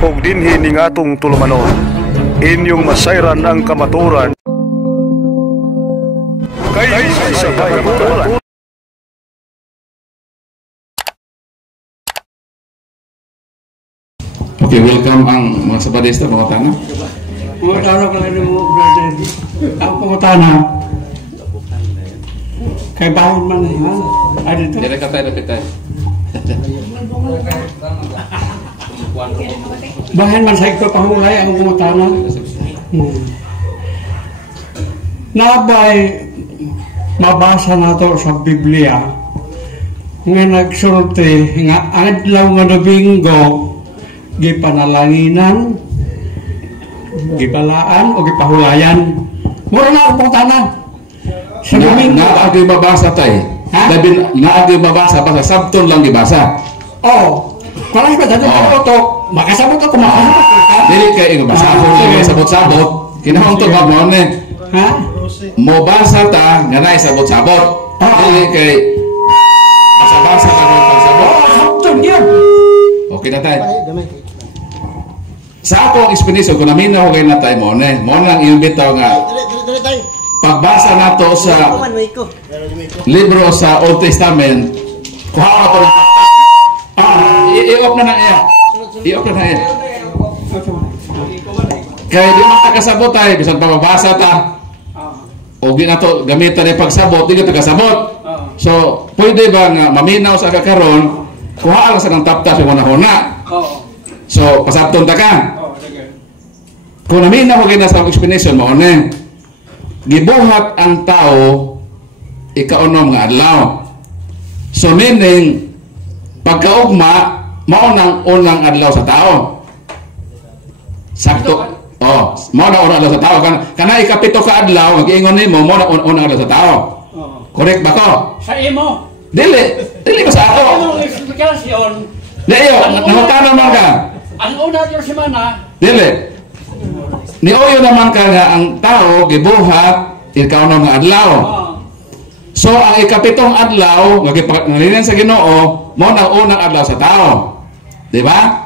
ug dinhi ning atong tulumanon. Inyong masayran ang kamaturan kay sa kamaturan. Okay, welcome ang mga sabadista, mga tanah. Mga tanah ka lang mo, brother. Ang mga tanah. Kay bawon man ha. Ay dito. Dire ka tayo, lapit tayo. Bahan man sa ito pahulay ang mga tanah. Nabay mabasa nato sa Biblia nga nagsulti nga adlaw nga Domingo gipanalanginan, gibalaan o gipahulayan. Mura na ang pangtanan. Sa Domingo. Naagi mabasa tayo. Naagi mabasa, basta sabton lang gibasa. Oo. Parang ba dati ito, makasabot ako makasabot. Dili kayo basa. Kaya sabot-sabot. Kinahang to ba mo ne? Ha? Mo basa ta, nga na sabot-sabot. Dili kay basa-basa ka rin pagsabot. Oo, sabton yun. Okay na tayo. Sa ako ang explanation, kung naminaw kayo na tayo mo ne, mo nang iyong bitaw nga pagbasa nato sa libro sa Old Testament, kuha ka ito ng i-off na iya. I-off na iya. Kaya di man kasabot tayo, bisan pababasa ta. O di na to gamitan yung pagsabot, di ka kasabot. So, pwede ba nga maminaw sa kakaroon, kuha lang sa ng taptas yung una-una. So, pasabton ta ka. Kung naminaw kayo na sa explanation mo, gibuhat ang tao ikaunom nga adlaw. So meaning pagkaugma mao nang unang adlaw sa tao. Sakto. Oh, mao nang unang adlaw sa tao kana ikapito ka adlaw giingon nimo mao nang unang adlaw sa tao. Correct ba ko? Sa imo. Dili ba sa ako? Ang eksplikasyon. Dili, nangutanan man ka. Ang una yung semana. Dili. Niuyo naman ka nga ang tao gibuhat ikaunom nga adlaw. So ang ikapitong adlaw nga gipangalinan sa Ginoo mo nang unang adlaw sa tao. Di ba?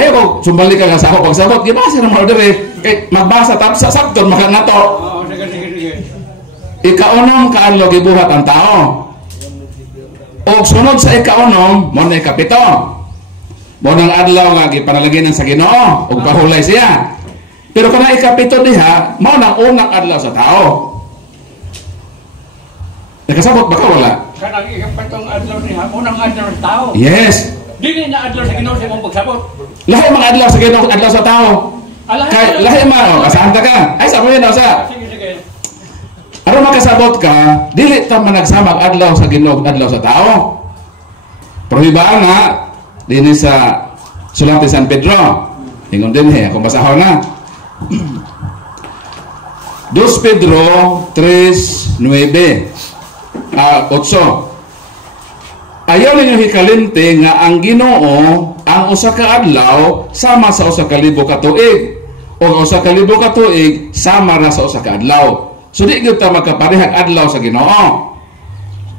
Ayo ko sumbalik ka sa ako pagsabot, gibasa na mo dire kay magbasa tap sa sabton maka nato. Sige. Ikaunom ka adlaw gibuhat ang tao. Og sunod sa ikaunom mo na ikapito. Mo nang adlaw nga gipanalagyanan sa Ginoo ug pahulay siya. Pero kung ikapito diha, mao nang unang adlaw sa tao. Nakasabot ba ka wala? Kanang ikapitong adlaw niya, unang adlaw sa tao. Yes. Dili na adlaw sa Ginoo sa imong pagsabot. Lahi mga adlaw sa Ginoo, adlaw sa tao. Kay lahi man, kasanta ka. Ay sa mo yun sa. Sige. Aron makasabot ka, dili ta man nagsamag adlaw sa Ginoo, adlaw sa tao. Prohibaan na dinhi sa sulat ni San Pedro. Ingon din he, kung basahon na. 2 Pedro 3:9 8. Ayaw ninyo hikalimte nga ang Ginoo ang usa ka adlaw sama sa usa ka libo ka tuig o usa ka libo ka tuig sama ra sa usa ka adlaw. So di gyud ta magkaparehag adlaw sa Ginoo.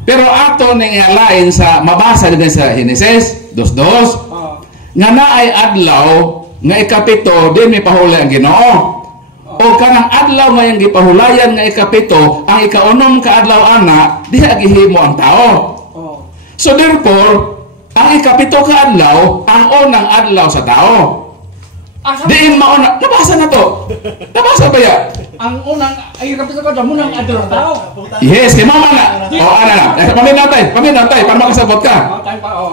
Pero ato ning alain sa mabasa din sa Henesis 2:2 nga naay adlaw nga ikapito din may pahulay ang Ginoo. O kanang adlaw nga yung gipahulayan nga ikapito, ang ikaunom ka adlaw ana diha gihimo ang tao. So therefore, ang ikapito ka adlaw ang unang adlaw sa tao. Diin mauna, nabasa na to. Nabasa ba ya? Ang unang ay ikapito ka munang adlaw sa tao. Yes, kay mama na. O ana na. Paminantay para makasabot ka.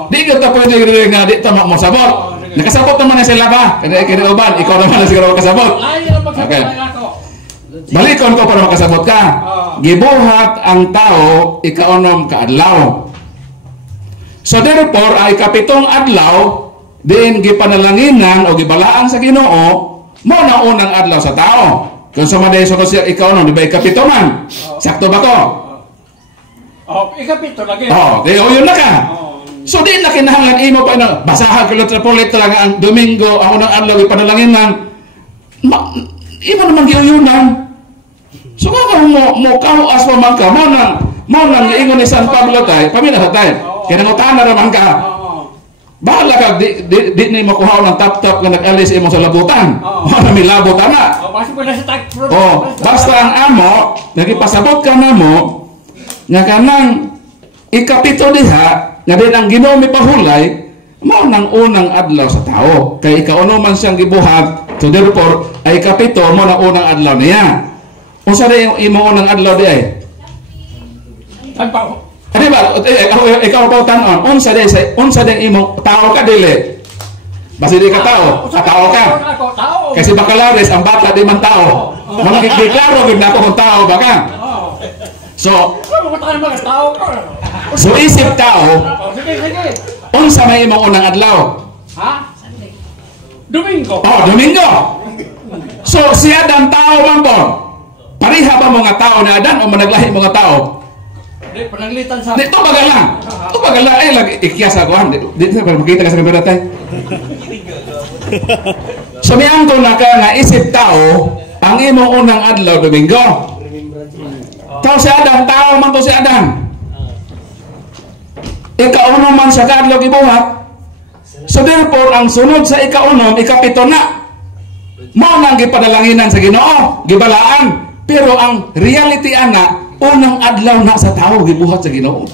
Di ka ta pwede nga di ta mo sabot. Nakasabot naman na sila ba? Kaya uban, ikaw naman na siguro makasabot. Okay. Balikon ko para makasabot ka. Gibuhat ang tao, ikaunom ka adlaw. So therefore, ay kapitong adlaw, din gipanalanginan o gibalaan sa Ginoo, mo na unang adlaw sa tao. Kung sa maday sunod siya ikaunom, di ba ikapito man? Sakto ba ko? Ikapito lagi. Yun na ka. So di na kinahanglan imo pa na basahan ko trapolet lang ang Domingo ang unang adlaw ipanalangin imo naman giyunan. So mo kawas pa man ka mo nang giingon ni San Pablo tay paminaw tay kaya nangutana ra man ka Bahala ka, di na makuha ng tap-tap nga nag-alis imo sa labutan. Wala may labutan na. Basta ang amo, nagipasabot ka na mo, nga kanang ikapito diha, nga din ang Ginoo mi pahulay, mao nang unang adlaw sa tao. Kay ikauno man siyang gibuhat, so therefore, ay ikapito mo nang unang adlaw niya. Unsa na yung imong unang adlaw di ay? Ano ba? Ikaw ba tanon? Unsa din imong tao ka dili? Basta di ka tao, tao ka. Kasi bakalares, ang bata di man tao. Mga kiklaro, gid na ako kung tao ba ka? So isip tao, unsa may imong unang adlaw? Ha? Domingo. Oh, Domingo. So siya dan tao man po. Pariha ba mga tao na adan o managlahi mga tao? Di pananglitan sa. Dito bagala. Ito bagala ay lagi ikyas ako han. Dito para makita ka sa kamera tay. So miangko na ka nga isip tao ang imong unang adlaw Domingo. Tao si Adan, tao man to si Adan. Ikauno man sa kadlaw gibuhat. So therefore ang sunod sa ikaunom, ikapito na. Mao nang gipadalanginan sa Ginoo, gibalaan. Pero ang reality ana, unang adlaw na sa tao gibuhat sa Ginoo.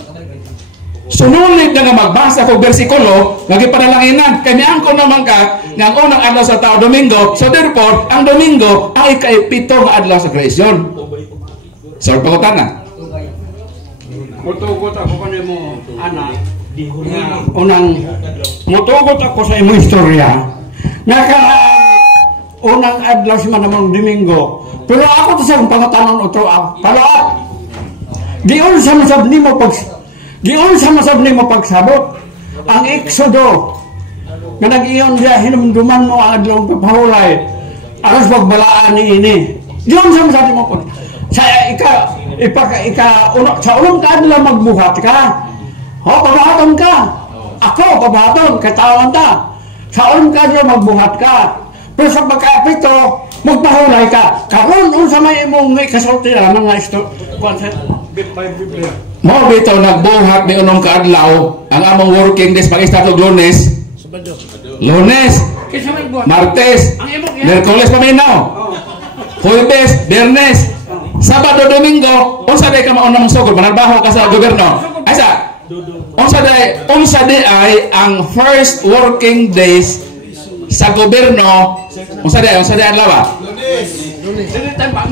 Sunod na nga magbasa ko bersikulo nga gipadalanginan kay miangko naman ka nga ang unang adlaw sa tao Domingo. So therefore ang Domingo ay ikaipito nga adlaw sa kreasyon. So pagutan na. Mutugot ako kanimo anak. Unang mutugot ako sa imong istorya. Naka unang adlaw si manamang Domingo. Pero ako to sa pangatanon utro ako. Palaat. Giun sa masab nimo pagsabot. Ang Exodo nga nag-iyon dia hinumduman mo ang adlaw pagpahulay. Aros pagbalaan ni ini. Giun sa masab nimo pag sa sa ulong ka adlaw magbuhat ka. Ho, pabahaton ka. Ako, pabahaton, katawan ta. Sa ulong ka adlaw magbuhat ka. Pero sa pagkapito, magpahulay ka. Karon unsa may imong kasulti mga Biblia. Mo bitaw nagbuhat ni unong kaadlaw ang among working days pag-start og Lunes. Lunes, Martes, Miyerkules paminaw. Huwebes, Biyernes, Sabado, Domingo. Unsa day ka mauna mong sugod? Manarbaho ka sa gobyerno. Asa? Unsa day ay ang first working days sa gobyerno. Unsa day adlaw? Lunes.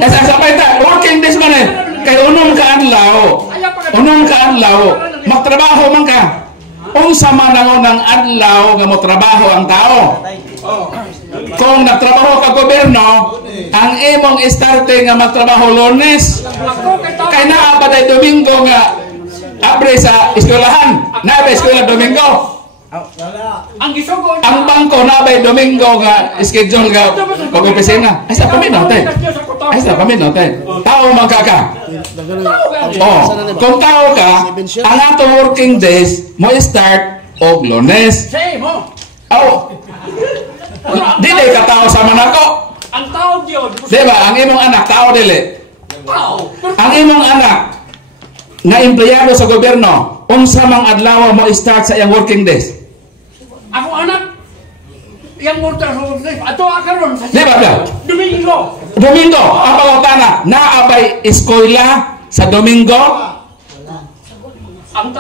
Sa paita, working days man eh. Kay unong kaadlaw, magtrabaho man ka. Unsa man ang unang adlaw nga mo trabaho ang tao. Kung nagtrabaho ka gobyerno, ang imong starte nga magtrabaho Lunes. Kay naa pa day Domingo nga abre sa eskwelahan. Naa ba eskwela Domingo? Ang bangko na ba Domingo nga schedule nga pag-opisina? Ay sa paminaw tay. Tao man ka. Kung tao ka, ang ato working days mo start og Lunes. Dili ka tao sa manako. Ang tao gyud. Diba? Ang imong anak tao dili. Ang imong anak nga empleyado sa gobyerno, unsa mang adlaw mo start sa iyang working days? Ako anak yang working days ato akaron sa Diba ba? Domingo. Ang pangutana, naabay eskwela sa Domingo?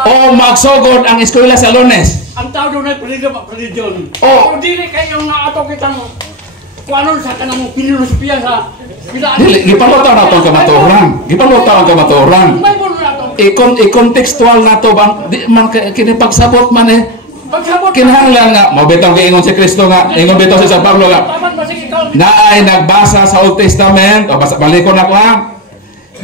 O magsugod ang eskwela sa Lunes? Ang tao doon ay religion. Oh. O dili kayo nga ato kitang kuanon sa kanang pilosopiya sa pilaan. Dili, gipalutaw na itong kamaturan. May mo na ito. I-contextual na ito bang, di man kinipagsabot man eh. Pagsabot. Kinahanglan nga, mabitaw kay ingon si Kristo nga, ingon bitaw si San Pablo nga, Taman ba sige ikaw? na ay nagbasa sa Old Testament, o balikon ako ha,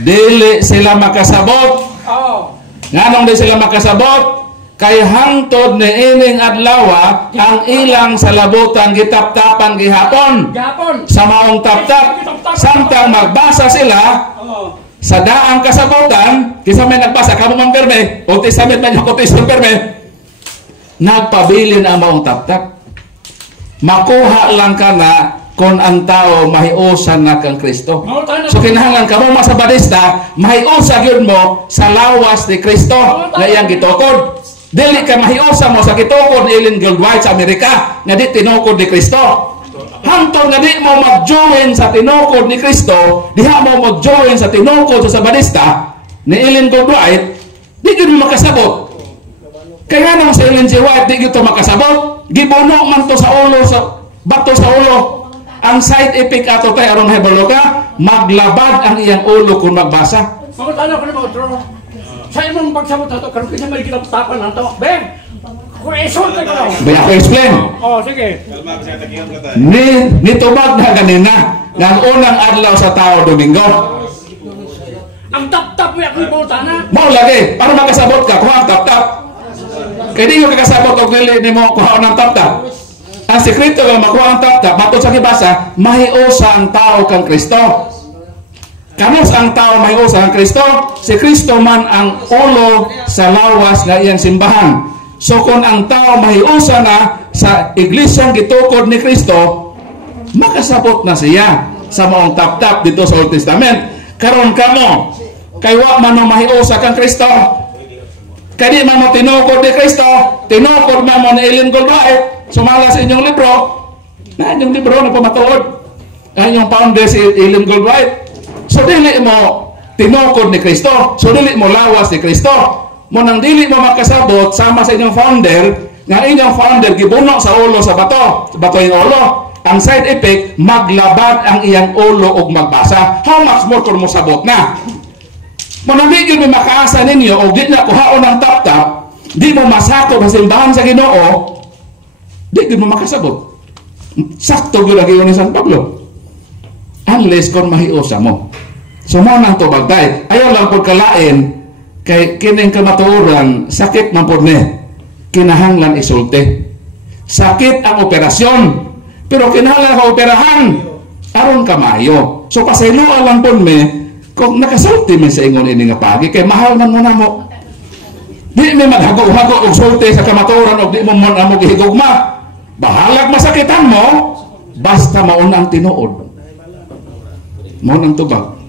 dili sila makasabot. Oo. Nganong di sila makasabot? Kay hangtod ni ining adlaw ang ilang sa labutan gitaptapan gihapon. Sa maong taptap, samtang magbasa sila sa daang kasabutan, kisa may nagbasa, kamo mang perme, Old Testament man yung quotation perme, nagpabilin ang maong taptap. Makuha lang ka na kung ang tao mahiusan na kang Kristo. So kinahanglan ka mo masabadista, mahiusa gyud mo sa lawas ni Kristo na iyang gitukod. Dili ka mahiusa mo sa gitukod ni Ellen G. White sa Amerika nga di tinukod ni Kristo. Hantong nga di mo mag-join sa tinukod ni Kristo, diha mo mag-join sa tinukod sa Sabanista ni Ellen G. White, di gyud mo makasabot. Kaya nang sa Ellen G. White, di gyud to makasabot. Gibuno man to sa ulo, sa bato sa ulo. Ang side effect ato tayo aron mahibalo ka, maglabad ang iyang ulo kung magbasa. Magkano ko na mga otro? Sa imong pagsabot ato, karon kinsa may kinaptapan ato. Ben, kung isulti ko daw. May ako explain. Oh, sige. Nitubag na ganina nga ang unang adlaw sa tao Domingo. Ang tap-tap mo yung ibuta na. Mao lagi, para makasabot ka, kuha ang tap-tap. Kaya di yung kakasabot o nili ni mo kuha ng tap-tap. Ang sekreto nga makuha ang tap-tap, matod sa kibasa, mahiusa ang tao kang Kristo. Kanos ang tao mahiusa ang Kristo? Si Kristo man ang ulo sa lawas nga iyang simbahan. So kung ang tao mahiusa na sa iglesyang gitukod ni Kristo, makasabot na siya sa maong tap-tap dito sa Old Testament. Karon kamo, kay wa man mahiusa kang Kristo. Kadi man mo tinukod ni Kristo, tinukod man mo ni Ellen G. White, sumala sa inyong libro, na inyong libro na pamatuod. Ang inyong founder si Ellen G. White. So dili mo tinukod ni Kristo, so dili mo lawas ni Kristo. Mo nang dili mo makasabot sama sa inyong founder, nga inyong founder gibuno sa ulo sa bato yung ulo. Ang side effect, maglabad ang iyang ulo og magbasa. How much more kung mo sabot na? Mo nang di gyud makaasa ninyo og di na kuhaon ang tap-tap, di mo masakop sa simbahan sa Ginoo, di gyud mo makasabot. Sakto gyud ang ni San Pablo. Unless kung mahiusa mo. So mo nang tubag tayo. Ayaw lang pag kalain, kay kining kamatuoran, sakit man po ni. Kinahanglan isulti. Sakit ang operasyon. Pero kinahanglan ka operahan. Aron kamayo. So pasayloan lang po ni, kung nakasulti man sa ingon ini nga pagi, kay mahal man mo na mo. Di may maghago-hago og sulti sa kamatuoran o di mo man mo gihigugma. Bahalag masakitan mo, basta mauna ang tinuod. Mo nang tubag.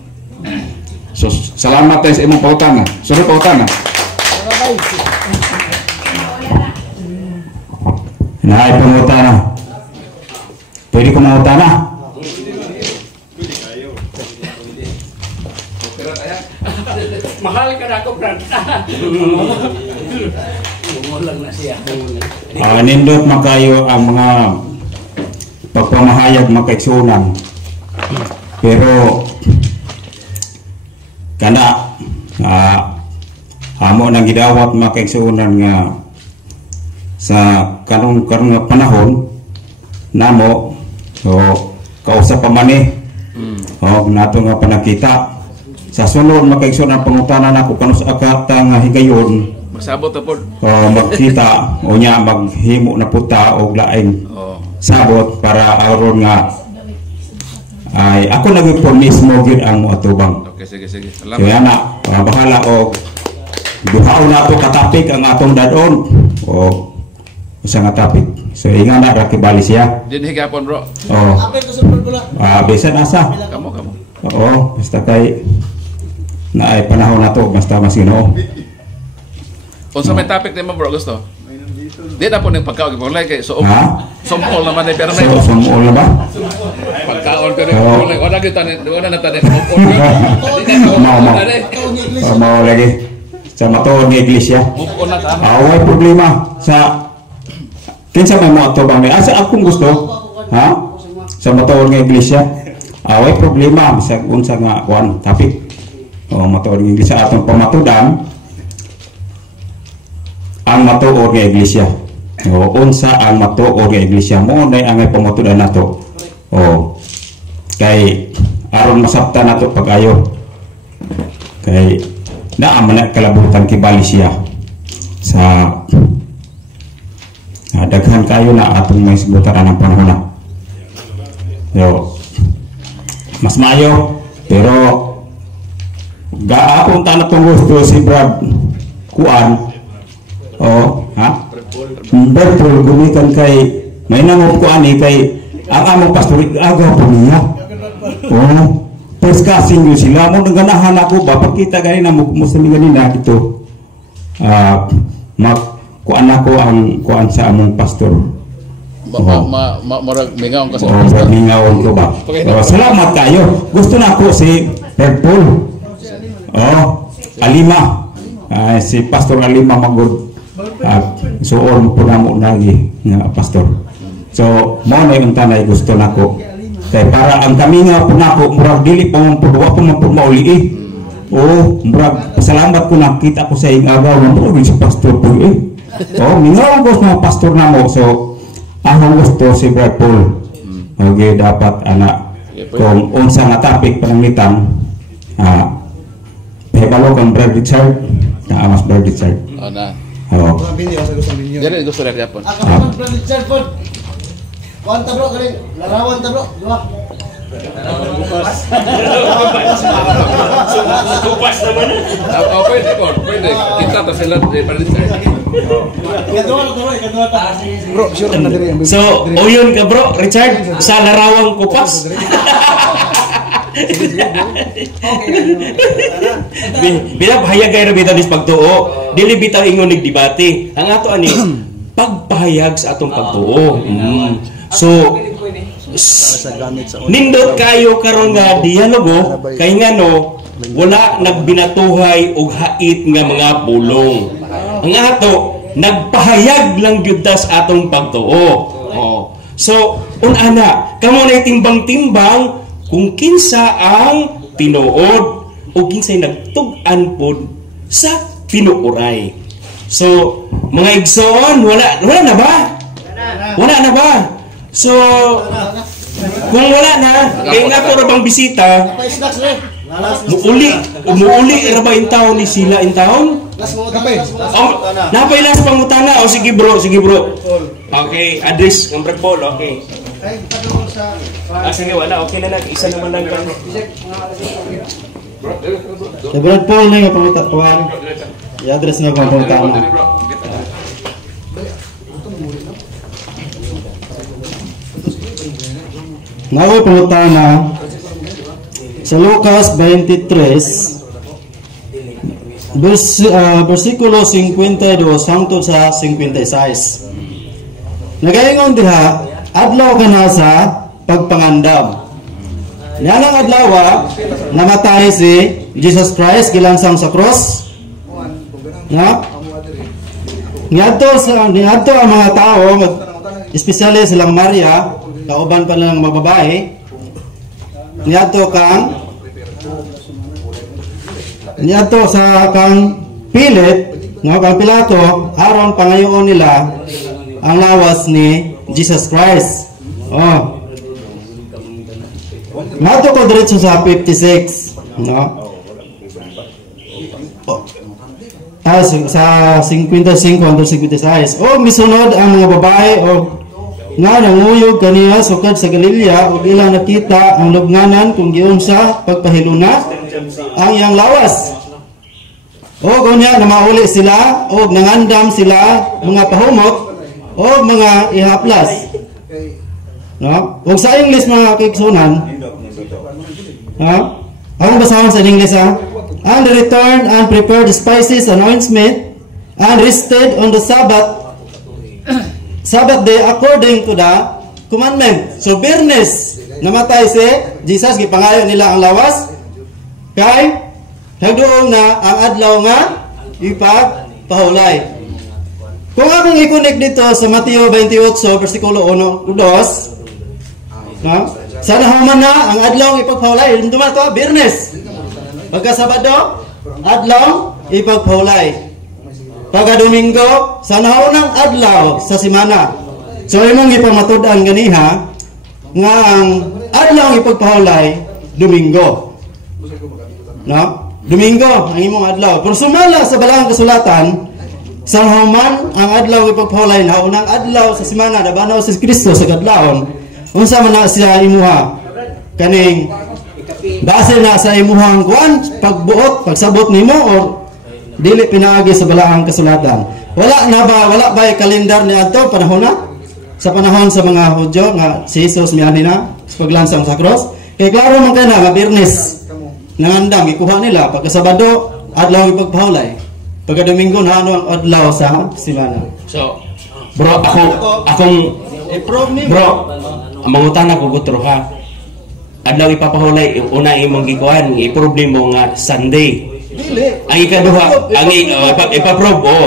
So, salamat tayo sa imong pautana. Sorry, pautana. Naay pangutana. Pwede ko mangutana? Mahal ka na ako, Brad. Umulang na siya. Nindot makayo ang mga pagpamahayag makaigsunan. Pero kana amo nang gidawat makaigsunan nga sa kanong nga panahon namo so kausap pa man nato nga panakita sa sunod makaigsunan pangutanan ako kanus akata nga higayon Magsabot na po. magkita o nya maghimo na puta og laing sabot para aron nga ay ako nagipon mismo gyud ang atubang. Okay, sige. Salamat. Kaya na bahala og duhaon nato ka topic ang atong dadon o usa nga topic. So inga na ra kibali siya. Din higapon, bro. Bisan asa. Kamu. Oo, basta kay na ay panahon nato basta mas Ginoo. Unsa may topic nimo, bro, gusto? Di na po ng pagkaon gipulay kay so sumol naman ni pero may sumol na ba? pagkaon pero gipulay wala gyud tanin wala na tanin mau lagi sa matuod nga iglesia. Away problema sa kinsa may mo ato bang asa akong gusto sa matuod nga iglesia. Away problema sa unsa nga kuan topic. Matuod nga iglesia atong pamatudan ang matuod nga iglesia. Unsa ang matuod nga iglesia mo nay ang pamatudan nato. Kay aron masabtan nato pag-ayo. Kay naa man kalabutan kibali siya sa daghan kayo na atong may sibutan ang panahon na. Mas mayo pero gaapon ta natong gusto si Brad kuan Berpul gumikan kay may nangop ko ani kay ang among pastor agaw po niya. Discussing yun sila mo naganahan ako ba pagkita ganina mo sa ganina dito kuan ako ang kuan sa among pastor. Marag mingaw kasi. Mingaw ko ba? Salamat kayo. Gusto na ako si Paul. Alima. Si Pastor Alima magud. Suon po na mo lagi nga pastor. So, mo na yung tanay gusto nako. Kay para ang kami nga po nako murag dili pa mo pudwa pa mo mauli. Murag salamat ko nakita ko sa ing agaw mo si pastor po mingaw ko sa pastor namo. So, ako gusto si Brother Paul. Okay, dapat anak kung unsa nga topic pananglitan pahibalo kang Brother Richard na amas Brother Richard. Jadi gusto rin yapon. Ako Brother Richard po. Kuanta bro, galing. Larawan ta bro. Dua. Kupas naman. Pwede po. Pwede. Kita to sila Brother Richard. Bro, sure na diri. So, oyon ka bro, Richard, sa larawang kupas. Binabahayag kayo na bitaw dis pagtuo. Dili bitaw ingon nagdebate. Ang ato ani pagpahayag sa atong pagtuo. So, nindot kayo karon nga dialogo kay ngano wala nagbinatuhay og hait nga mga pulong. Ang ato nagpahayag lang gyud ta sa atong pagtuo. So, unana, kamo na timbang-timbang kung kinsa ang tinuod o kinsay nagtug-an pod sa tinuoray. So, mga igsoon, wala na ba? Wala na ba? So, kung wala na, kaya nga ko rabang bisita, muuli ra ba in taon ni sila in taon? Napay last pangutana. O sige bro. Okay, address ng Brother Paul, okay. Sige, wala. Okay na isa naman lang kami. Sa Brother Paul na yung pangutana. I-address na kung pangutana. Nawa pangutana sa Lucas 23 versikulo 52 hangtod sa 56. Nagaingon diha adlaw kana sa pagpangandam. Nanang adlaw namatay si Jesus Christ gilansang sa cross. Niadto ang mga tao, especially silang Maria, kauban pa lang mga babae. Niadto sa kang Pilit, kang Pilato, aron pangayoon nila ang lawas ni Jesus Christ. Nato ko diretso sa 56, sa 55 hangtod 56. Misunod ang mga babae nga nanguyog kaniya sukad sa Galilea ug ilang nakita ang lubnganan kung giunsa pagpahiluna ang iyang lawas. Unya na mauli sila o nangandam sila mga pahumot o mga ihaplas. Kung sa English mga kigsunan, ang basahon sa English and returned and prepared the spices and ointment and rested on the Sabbath day according to the commandment. So Biyernes namatay si Jesus, gipangayo nila ang lawas kay nagduong na ang adlaw nga ipagpahulay. Kung akong i-connect dito sa Mateo 28 versikulo 1-2, sana human na ang adlaw ipagpahulay. Dumduman to Biyernes. Pagka Sabado, adlaw ipagpahulay. Pagka Domingo, sa naunang adlaw sa simana. So, imong ipamatud-an ganiha nga ang adlaw ipagpahulay, Domingo. Domingo ang imong adlaw. Pero sumala sa balang kasulatan, sa human ang adlaw ipagpahulay, naunang adlaw sa simana, nabanaw si Kristo sa kadlawon. Unsa man na siya imuha? Kaning, base na sa imuhang kuan, pagbuot, pagsabot nimo o dili pinaagi sa balaang kasulatan. Wala ba kalendar ni adto panahon na? Sa panahon sa mga Hudyo nga si Jesus miani na sa paglansang sa cross. Kay klaro man kana nga Biyernes nangandam gikuha nila pagka Sabado adlaw ipagpahulay. Pagka Domingo na ang adlaw sa simana. So, bro, akong I-prove ni bro, mangutan ako gutro ha. Adlaw ipapahulay una imong gikuan, i-prove mo nga Sunday. dili. Ang ikaduha, ang ipaprove o.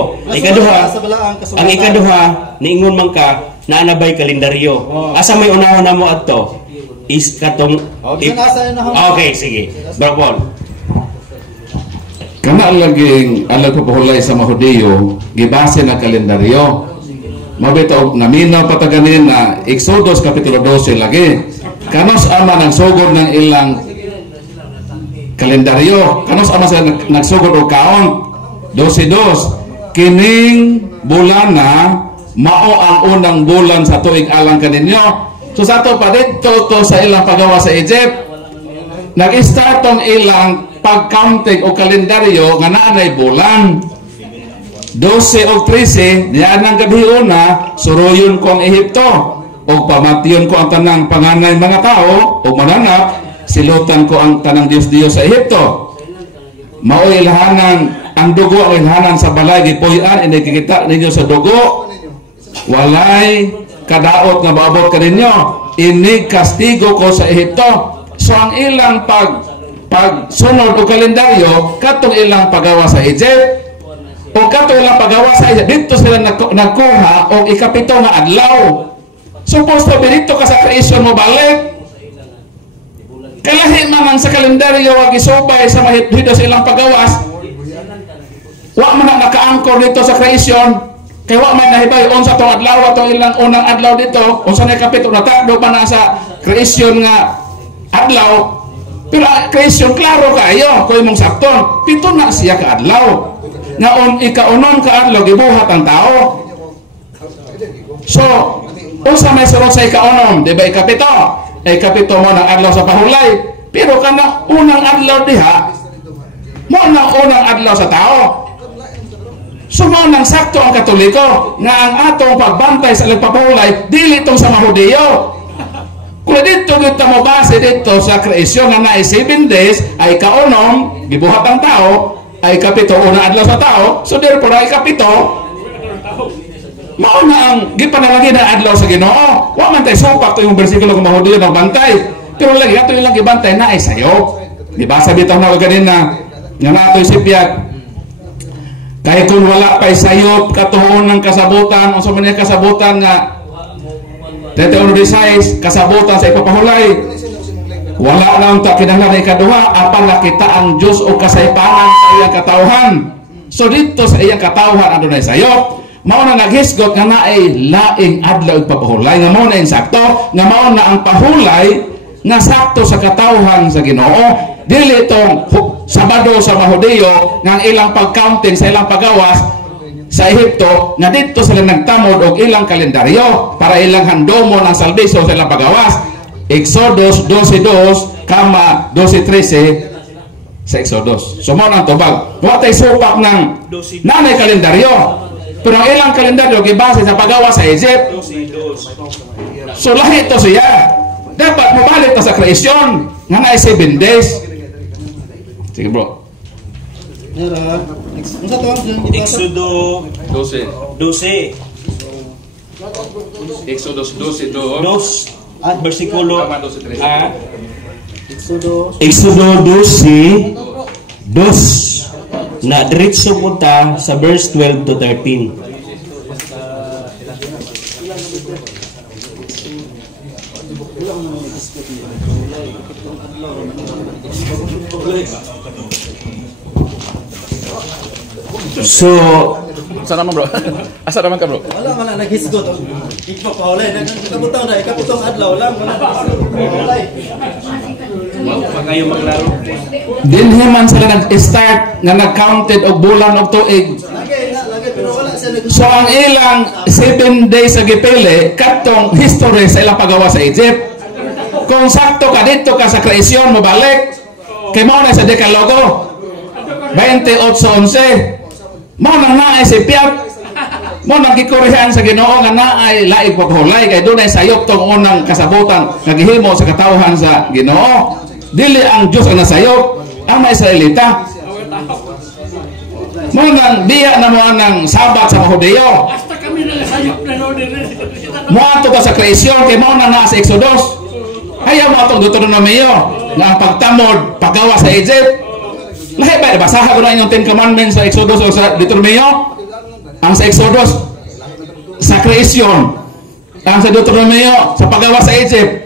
Ang ikaduha, niingon man ka na anabay kalendaryo. Asa may unahon na mo adto? Is katong okay, sige. Bro Paul. Kana laging alag papahulay sa Mahudiyo, gibase na kalendaryo. Mabitaw naminaw pataganin na Exodus kapitulo 12 lagi. Kanos ama nagsugod ng ilang kalendaryo. Kanos ama sa nagsugod og kaon 12-2. Kining bulan na mao ang unang bulan sa tuig alang kaninyo. So sa ato pa dito to sa ilang pagawa sa Egypt, nag-start tong ilang pag-counting o kalendaryo nga naanay bulan 12 o 13. Diyan ang gabi una, suruyon ko ang Ehipto o pamatiyon ko ang tanang panganay mga tao o mananap, silutan ko ang tanang Diyos-Diyos sa Ehipto. Mao ilhanan ang dugo, ang ilhanan sa balay gipuy-an, hindi kikita ninyo sa dugo, walay kadaot nga maabot ka ninyo, ini kastigo ko sa Ehipto. So ang ilang pagsunod o kalendaryo katong ilang pagawa sa Egypt o katong ilang pagawa sa Egypt, dito sila nagkuha o ikapito nga adlaw. Supposed to be dito ka sa creation mo balik. Kalahi man sa kalendaryo wag isubay sa mahidhido sa ilang pagawas. Wa man na nakaangkor dito sa creation. Kay wa man nahibay unsa tong adlaw atong ilang unang adlaw dito, unsa na kapito natagdo pa na sa creation nga adlaw. Pero creation klaro kayo kung imong sakton, pito na siya ka adlaw. Nga ikaunon ka adlaw gibuhat ang tao. So, unsa may sulod sa ikaunon, di ba ikapito? Ikapito mo ng adlaw sa pahulay. Pero kana unang adlaw diha, mo nang unang adlaw sa tao. So mo nang sakto ang Katoliko nga ang atong pagbantay sa pagpapahulay dili tong sa Mahudiyo. Kung dito kita mo base dito sa kreasyon nga na 7 days ay kaunom, gibuhat ang tao, ay kapito una adlaw sa tao, so therefore ay kapito mao na ang gipanalagi na adlaw sa Ginoo. Wa man tay supak to yung bersikulo kung Mahudiyo ng bantay, pero lagi ato ilang gibantay na ay sayo. Di ba sabi tayo na ganina nga natoy sipyag kay kung wala pa'y sayop katuon ng kasabutan o sa mga kasabutan nga 31 kasabutan sa ipapahulay, wala na ang kinahanglan ikaduha apan nakita ang Diyos o kasaypanan sa iyang katawhan. So dito sa iyang katawhan adunay sayop, mao na naghisgot nga naay laing adlaw ipapahulay nga mao na insakto nga mao na ang pahulay nga sakto sa katawhan sa Ginoo. Dili itong Sabado sa Mahudiyo nga ilang pag-counting sa ilang pagawas sa Ehipto nga dito sila nagtamod og ilang kalendaryo para ilang handomon ang salbisyo sa ilang pagawas. Exodus 12:2 kama 12:13 sa Exodus. So mo nang tubag. Wa tay supak ng nanay kalendaryo. Pero ang ilang kalendaryo gibase sa pagawas sa Egypt. So lahi to siya. Dapat mabalik ta sa kreasyon nga na 7 days. Sige bro. Exodo 12. Exodus 12:2 Versikulo Exodo 12 na diretso punta sa verse 12 to 13. So, asa naman bro? Asa naman ka bro? wala man naghisgot. Ipapahulay nagkabutang na ikaputong adlaw lang wala. pa kayo maglaro. Dinhi man sila nag-start nga nag-counted og bulan og tuig. Lagi pero wala siya nag. So ang ilang 7 days sa gipili katong history sa ilang pagawa sa Egypt. Kung sakto ka dito ka sa kreasyon mo balik kay mao na sa Dekalogo 28:11 mao nang naay si Piat mo nang gikurihan sa Ginoo nga naay laig paghulay kay dunay sayop tong unang kasabutan naghihimo sa katawhan sa Ginoo. Dili ang Dios ang nasayop, ang mga Israelita. Mo nang biya na mo nang Sabat sa Mahudiyo. Mo ato ka sa kreasyon kay mao na sa Exodus. Ayaw mo atong Deuteronomio nga ang pagtamod paggawa sa Egypt. Lahi ba basaha ko na inyong 10 commandments sa Exodus o sa Deuteronomio? Ang sa Exodus sa kreasyon, ang sa Deuteronomio sa paggawa sa Egypt.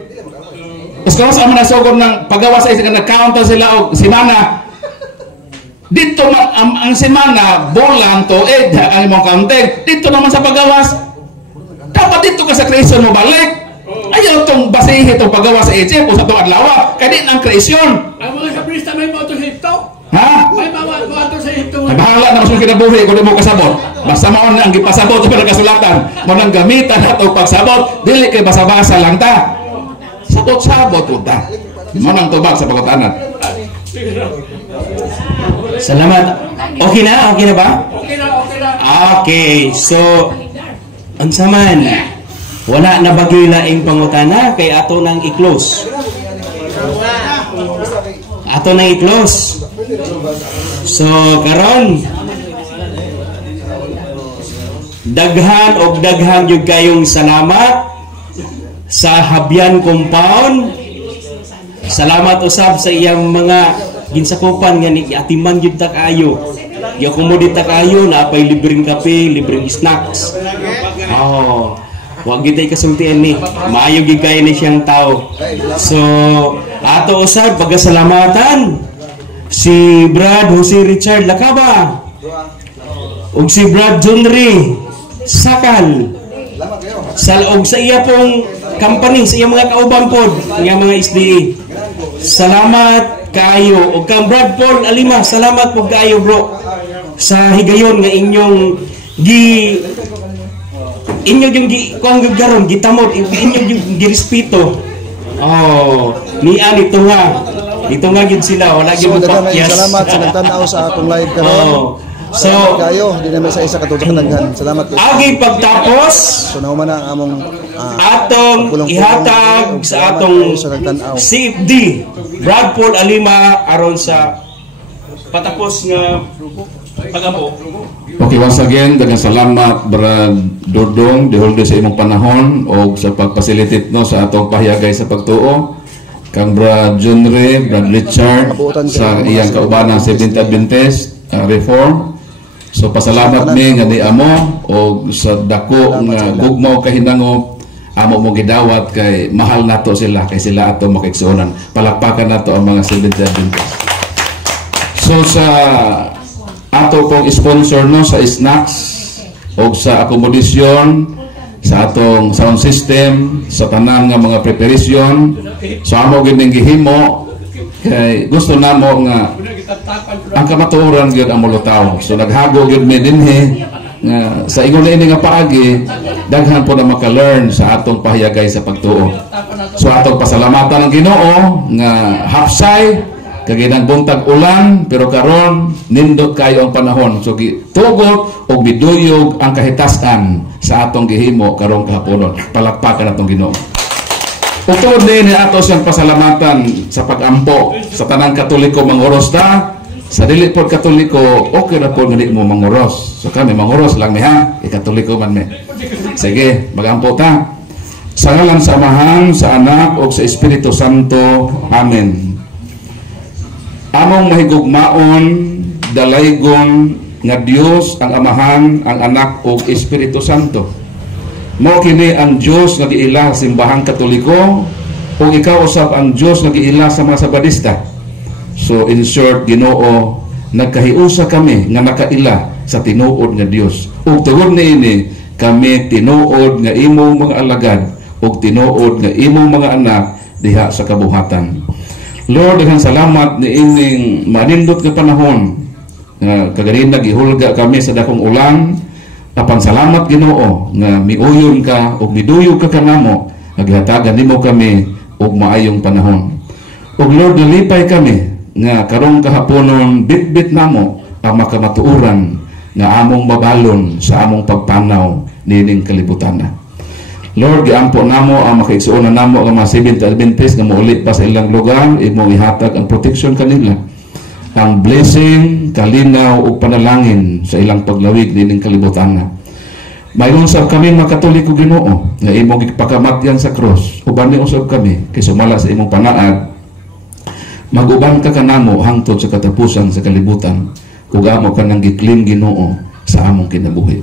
Kung sa mga nasugod ng paggawa sa Egypt, nag-count sila og simana. Dito ang simana bulan tuig ang imong counting. Dito naman sa paggawas. Dapat dito ka sa kreasyon mo balik. Ayaw itong basihin itong paggawa sa Egypt o sa itong adlaw. Kaya din ang kreasyon. Ang mga sabrista may moto sa Egypto. Ha? May moto sa Egypto. Ay bahala na mas kinabuhi kung di mo kasabot. Basta maon ang gipasabot sa kasulatan. Mo nang gamitan atong pagsabot, dili kay basa-basa lang ta. Sabot-sabot po ta. Mo nang tubag sa pagkutanan. Salamat. Okay na? Okay na ba? Okay na. Okay. So, unsa man? Wala na bagay laing pangutana kay ato nang i-close. Ato nang i-close. So, karon daghan yung kayong salamat sa Habyan Compound. Salamat usab sa iyang mga ginsakupan nga ni atiman gyud ta kayo. Gi-accommodate ta kayo na pay libreng kape, libreng snacks. Oh, wag gyud tay kasultian ni. Maayo gyud kay ni siyang tao. So, ato usab pagasalamatan si Brad Jose Richard Lacaba ug si Brad Junri Sakal og sa iya pong company, sa iya mga kauban pod nga mga SDA. Salamat kaayo ug kang Brad Paul Alima, salamat po kaayo bro sa higayon nga inyong yung kuang garon gitamod inyong yung girespeto. Oh, nian ito nga gid sila wala gyud magpakyas. Salamat sa nagtan-aw sa atong live karon. So kayo di na may sa isa katulad naghan. Salamat po. Agi pagtapos So nauman na among atong ihatag sa atong CFD Brad Paul Alima aron sa patapos nga pag-abo. Okay, once again, daghang salamat Brad Dordong, diholder sa imong panahon o sa pagpasilitate no sa atong pahiyagay sa pagtuo. Kang Brad Junre, Brad Richard sa iyang kaubanan Seventh Adventist Reform. So pasalamat mi nga di amo o sa dako nga gugmaw kahinango amo mo gidawat kay mahal nato sila kay sila ato makiigsuonan. Palakpakan nato ang mga Seventh Adventist. So sa ato pong sponsor no sa snacks o sa akomodasyon sa atong sound system sa tanan nga mga preparation so amo gining gihimo kay gusto namo nga ang kamatuoran gyud ang mulutaw. So naghago gyud mi dinhi nga sa ingon ini nga paagi daghan po na maka-learn sa atong pahiyagay sa pagtuo. So atong pasalamatan ang Ginoo nga hapsay kag ginang buntag ulan pero karon nindot kayo ang panahon. So tugot og biduyog ang kahitasan sa atong gihimo karong kahaponon. Palakpakan atong Ginoo. Tungod ni ato siyang pasalamatan sa pag-ampo sa tanang Katoliko manguros ta. Sa dili pod Katoliko okay ra pod nga di mo manguros. So kami manguros lang mi ha, Katoliko man mi. Sige, magampo ta. Sa ngalan sa Amahan, sa Anak ug sa Espiritu Santo. Amen. Among mahigugmaon, dalaygon nga Dios ang Amahan, ang Anak ug Espiritu Santo. Mao kini ang Dios nga giila sa simbahang Katoliko ug ikaw usab ang Dios nga giila sa mga Sabadista. So in short, Ginoo, nagkahiusa kami nga nakaila sa tinuod nga Dios. Ug tungod niini kami tinuod nga imong mga alagad ug tinuod nga imong mga anak diha sa kabuhatan. Lord, daghang salamat ni ining manindot nga panahon nga kagarin gihulga kami sa dakong ulan. Apan salamat Ginoo nga miuyon ka ug miduyog ka kanamo naghatagan nimo kami og maayong panahon. Ug Lord, nalipay kami nga karong kahaponon bitbit namo ang makamatuoran nga among mabalon sa among pagpanaw nining kalibutan. Lord, giampo namo ang makaigsuonan namo ang mga Seventh Adventist nga mouli pa sa ilang lugar, imong ihatag ang protection kanila. Ang blessing, kalinaw ug panalangin sa ilang paglawig nining kalibutan. Mayroon sab kami mga Katoliko Ginoo nga imong gipakamatyan sa cross. Uban ni usab kami kay sumala sa imong panaad. Maguban ka kanamo hangtod sa katapusan sa kalibutan. Ug amo ka nang gikling Ginoo sa among kinabuhi.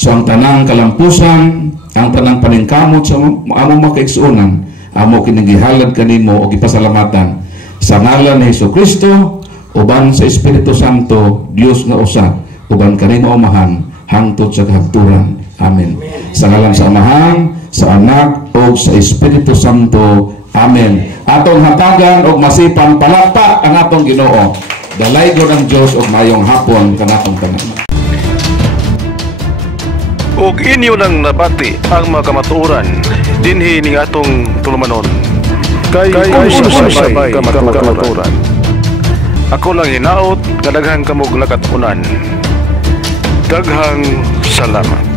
So ang tanang kalampusan, ang tanang paningkamot sa among makaigsuonan, amo kinigihalad kanimo og ipasalamatan sa ngalan ni Jesucristo uban sa Espiritu Santo, Dios nga usa, uban kanimo amahan hangtod sa kahagturan. Amen. Sa ngalan sa Amahan, sa Anak ug sa Espiritu Santo. Amen. Atong hatagan og masipang palakpak ang atong Ginoo. Dalaygo ng Dios og mayong hapon kanatong tanan. Ug inyo nang nabati ang mga kamatuoran dinhi ning atong tulumanon. Kay sabay kamatuoran. Ako lang hinaot nga daghang kamog lakatunan. Daghang salamat.